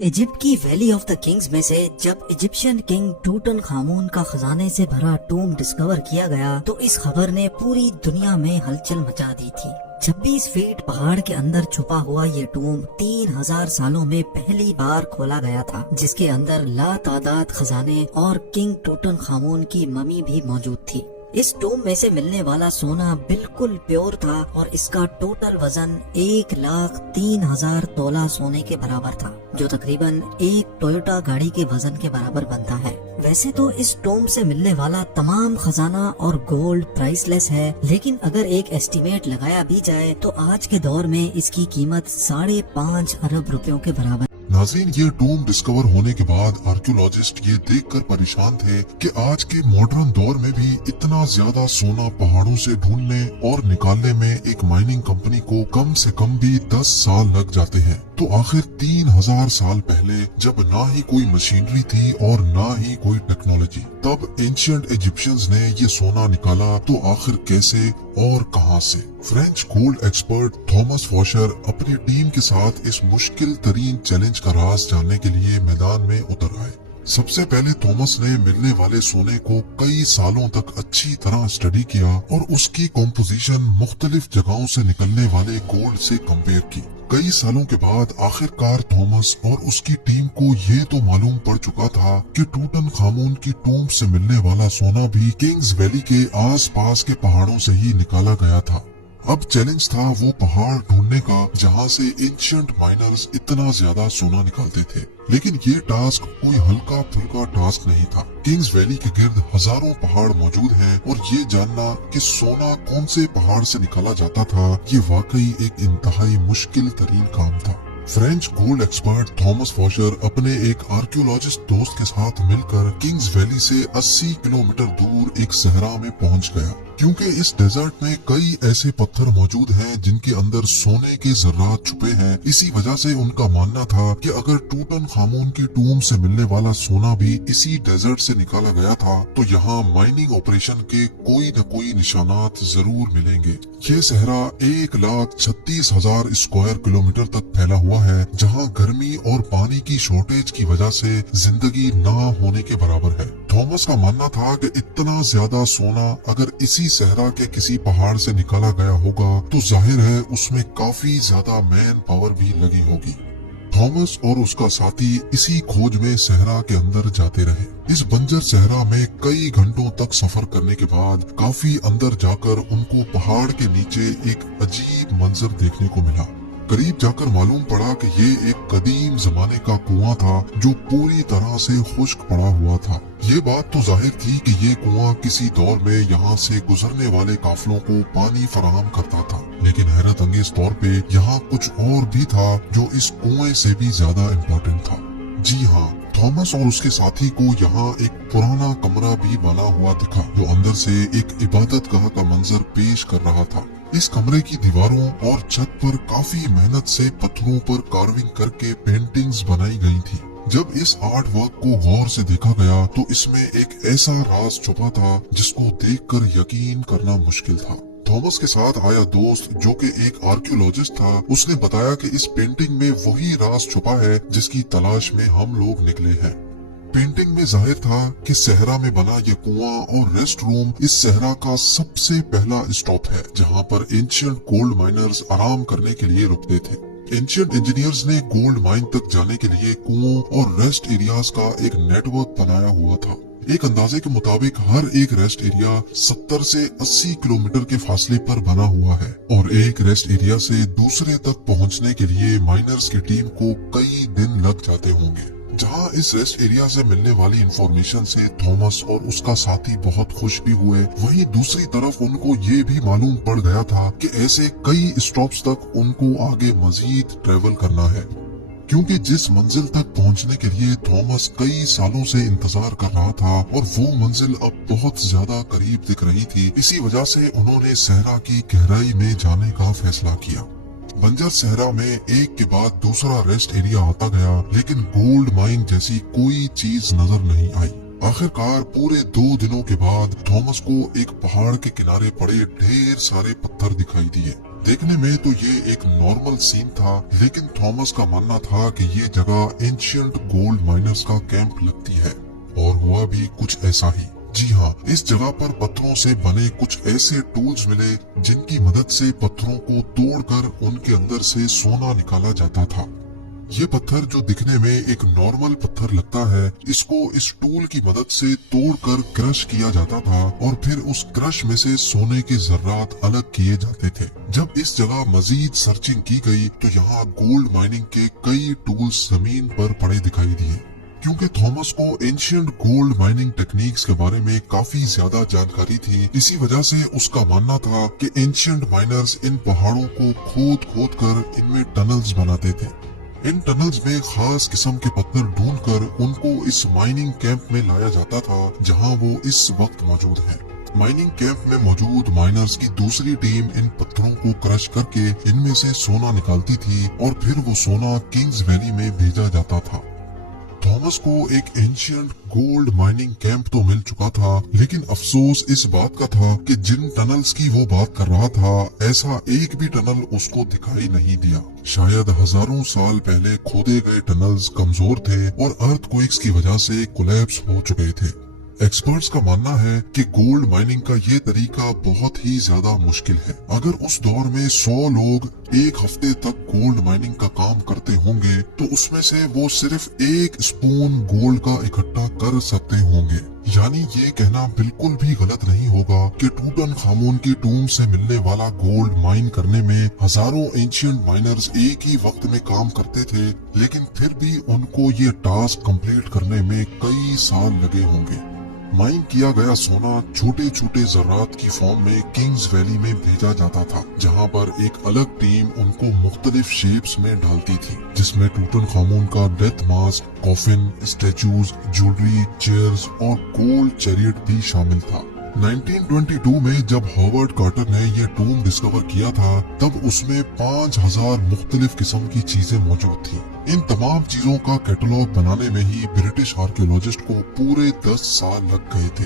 Egypt की valley of the Kings में से जब इजिप्शियन किंग टूटन खामून का खजाने से भरा टूम डिस्कवर किया गया तो इस खबर ने पूरी दुनिया में हलचल मचा दी थी। 26 फीट पहाड़ के अंदर छुपा हुआ ये टूम 3000 सालों में पहली बार खोला गया था, जिसके अंदर लातादाद खजाने और किंग टूटन खामून की ममी भी मौजूद थी। इस टूम में से मिलने वाला सोना बिल्कुल प्योर था और इसका टोटल वजन 1,03,000 तोला सोने के बराबर था, जो तकरीबन एक टोयोटा गाड़ी के वजन के बराबर बनता है। वैसे तो इस टूम से मिलने वाला तमाम खजाना और गोल्ड प्राइसलेस है, लेकिन अगर एक एस्टीमेट लगाया भी जाए तो आज के दौर में इसकी कीमत 5.5 अरब रुपयों के बराबर। नाज़रीन, ये टूम डिस्कवर होने के बाद आर्कियोलॉजिस्ट ये देखकर परेशान थे कि आज के मॉडर्न दौर में भी इतना ज्यादा सोना पहाड़ों से ढूंढने और निकालने में एक माइनिंग कंपनी को कम से कम भी 10 साल लग जाते हैं। तो आखिर 3000 साल पहले, जब ना ही कोई मशीनरी थी और ना ही कोई टेक्नोलॉजी, तब एंशिएंट इजिप्शियंस ने ये सोना निकाला तो आखिर कैसे और कहां से? फ्रेंच गोल्ड एक्सपर्ट थॉमस फॉशर अपनी टीम के साथ इस मुश्किल तरीन चैलेंज का राज जानने के लिए मैदान में उतर आए। सबसे पहले थॉमस ने मिलने वाले सोने को कई सालों तक अच्छी तरह स्टडी किया और उसकी कॉम्पोजिशन मुख्तलिफ जगहों से निकलने वाले गोल्ड से कंपेयर की। कई सालों के बाद आखिरकार थॉमस और उसकी टीम को ये तो मालूम पड़ चुका था कि टूटन खामून की टूम से मिलने वाला सोना भी किंग्स वैली के आस पास के पहाड़ों से ही निकाला गया था। अब चैलेंज था वो पहाड़ ढूंढने का जहां से एंशिएंट माइनर्स इतना ज्यादा सोना निकालते थे। लेकिन ये टास्क कोई हल्का फुल्का टास्क नहीं था। किंग्स वैली के गिर्द हजारों पहाड़ मौजूद हैं और ये जानना कि सोना कौन से पहाड़ से निकाला जाता था, ये वाकई एक इंतहाई मुश्किल तरीन काम था। फ्रेंच गोल्ड एक्सपर्ट थॉमस फॉशर अपने एक आर्कियोलॉजिस्ट दोस्त के साथ मिलकर किंग्स वैली से 80 किलोमीटर दूर एक सहरा में पहुंच गया, क्योंकि इस डेजर्ट में कई ऐसे पत्थर मौजूद हैं जिनके अंदर सोने के जर्रात छुपे हैं। इसी वजह से उनका मानना था कि अगर टूटन खामून की टूम से मिलने वाला सोना भी इसी डेजर्ट से निकाला गया था तो यहाँ माइनिंग ऑपरेशन के कोई न कोई निशानात जरूर मिलेंगे। ये सहरा 1,36,000 स्क्वायर किलोमीटर तक फैला हुआ है, जहाँ गर्मी और पानी की शॉर्टेज की वजह से जिंदगी ना होने के बराबर है। थॉमस का मानना था कि इतना ज्यादा सोना अगर इसी सहरा के किसी पहाड़ से निकाला गया होगा तो जाहिर है उसमें काफी ज्यादा मैन पावर भी लगी होगी। थॉमस और उसका साथी इसी खोज में सहरा के अंदर जाते रहे। इस बंजर सहरा में कई घंटों तक सफर करने के बाद काफी अंदर जाकर उनको पहाड़ के नीचे एक अजीब मंजर देखने को मिला। करीब जाकर मालूम पड़ा कि ये एक कदीम जमाने का कुआं था जो पूरी तरह से खुश्क पड़ा हुआ था। ये बात तो जाहिर थी कि ये कुआं किसी दौर में यहाँ से गुजरने वाले काफिलों को पानी फराहम करता था, लेकिन हैरत अंगेज तौर पे यहाँ कुछ और भी था जो इस कुएं से भी ज्यादा इम्पोर्टेंट था। जी हाँ, थॉमस और उसके साथी को यहाँ एक पुराना कमरा भी बना हुआ दिखा जो अंदर से एक इबादत गाह का मंजर पेश कर रहा था। इस कमरे की दीवारों और छत पर काफी मेहनत से पत्थरों पर कार्विंग करके पेंटिंग्स बनाई गई थी। जब इस आर्ट वर्क को गौर से देखा गया तो इसमें एक ऐसा राज छुपा था जिसको देखकर यकीन करना मुश्किल था। थॉमस के साथ आया दोस्त जो कि एक आर्कियोलॉजिस्ट था, उसने बताया कि इस पेंटिंग में वही राज छुपा है जिसकी तलाश में हम लोग निकले हैं। पेंटिंग में जाहिर था कि सहरा में बना ये कुआं और रेस्ट रूम इस सहरा का सबसे पहला स्टॉप है, जहां पर एंशिएंट गोल्ड माइनर्स आराम करने के लिए रुकते थे। एंशिएंट इंजीनियर्स ने गोल्ड माइन तक जाने के लिए कुओं और रेस्ट एरियाज का एक नेटवर्क बनाया हुआ था। एक अंदाजे के मुताबिक हर एक रेस्ट एरिया 70 से 80 किलोमीटर के फासले पर बना हुआ है और एक रेस्ट एरिया से दूसरे तक पहुंचने के लिए माइनर्स की टीम को कई दिन लग जाते होंगे। जहां इस रेस्ट एरिया से मिलने वाली इंफॉर्मेशन से थॉमस और उसका साथी बहुत खुश भी हुए, वहीं दूसरी तरफ उनको ये भी मालूम पड़ गया था कि ऐसे कई स्टॉप्स तक उनको आगे मजीद ट्रेवल करना है, क्योंकि जिस मंजिल तक पहुंचने के लिए थॉमस कई सालों से इंतजार कर रहा था और वो मंजिल अब बहुत ज्यादा करीब दिख रही थी। इसी वजह से उन्होंने सहरा की गहराई में जाने का फैसला किया। बंजर सहरा में एक के बाद दूसरा रेस्ट एरिया आता गया, लेकिन गोल्ड माइन जैसी कोई चीज नजर नहीं आई। आखिरकार पूरे 2 दिनों के बाद थॉमस को एक पहाड़ के किनारे पड़े ढेर सारे पत्थर दिखाई दिए। देखने में तो ये एक नॉर्मल सीन था, लेकिन थॉमस का मानना था कि ये जगह एंशियंट गोल्ड माइनर्स का कैंप लगती है, और हुआ भी कुछ ऐसा ही। जी हाँ, इस जगह पर पत्थरों से बने कुछ ऐसे टूल्स मिले जिनकी मदद से पत्थरों को तोड़कर उनके अंदर से सोना निकाला जाता था। ये पत्थर जो दिखने में एक नॉर्मल पत्थर लगता है, इसको इस टूल की मदद से तोड़कर क्रश किया जाता था और फिर उस क्रश में से सोने के जर्रात अलग किए जाते थे। जब इस जगह मजीद सर्चिंग की गई तो यहाँ गोल्ड माइनिंग के कई टूल्स जमीन पर पड़े दिखाई दिए। क्योंकि थॉमस को एंशियंट गोल्ड माइनिंग टेक्निक्स के बारे में काफी ज्यादा जानकारी थी, इसी वजह से उसका मानना था कि एंशियंट माइनर्स इन पहाड़ों को खोद खोद कर इनमें टनल्स बनाते थे। इन टनल्स में खास किस्म के पत्थर ढूंढकर उनको इस माइनिंग कैंप में लाया जाता था, जहां वो इस वक्त मौजूद है। माइनिंग कैंप में मौजूद माइनर्स की दूसरी टीम इन पत्थरों को क्रश करके इनमें से सोना निकालती थी और फिर वो सोना किंग्स वैली में भेजा जाता था। थॉमस को एक एंशियंट गोल्ड माइनिंग कैंप तो मिल चुका था, लेकिन अफसोस इस बात का था कि जिन टनल्स की वो बात कर रहा था, ऐसा एक भी टनल उसको दिखाई नहीं दिया। शायद हजारों साल पहले खोदे गए टनल्स कमजोर थे और अर्थक्वेक्स की वजह से कोलैप्स हो चुके थे। एक्सपर्ट्स का मानना है कि गोल्ड माइनिंग का ये तरीका बहुत ही ज्यादा मुश्किल है। अगर उस दौर में 100 लोग एक हफ्ते तक गोल्ड माइनिंग का काम करते होंगे तो उसमें से वो सिर्फ 1 स्पून गोल्ड का इकट्ठा कर सकते होंगे। यानी ये कहना बिल्कुल भी गलत नहीं होगा कि टूटनखामुन की टूम से मिलने वाला गोल्ड माइन करने में हजारों एंशियंट माइनर्स एक ही वक्त में काम करते थे, लेकिन फिर भी उनको ये टास्क कंप्लीट करने में कई साल लगे होंगे। माइन किया गया सोना छोटे छोटे जर्रात की फॉर्म में किंग्स वैली में भेजा जाता था, जहां पर एक अलग टीम उनको मुख्तलिफ शेप्स में डालती थी, जिसमें टूटनखामुन का death mask, coffin, statues, jewellery, chairs और गोल्ड चैरियट भी शामिल था। 1922 में जब हॉवर्ड कार्टर ने ये टूम डिस्कवर किया था, तब उसमें 5000 मुख्तलिफ किस्म की चीजें मौजूद थी। इन तमाम चीजों का कैटलॉग बनाने में ही ब्रिटिश आर्कियोलॉजिस्ट को पूरे 10 साल लग गए थे।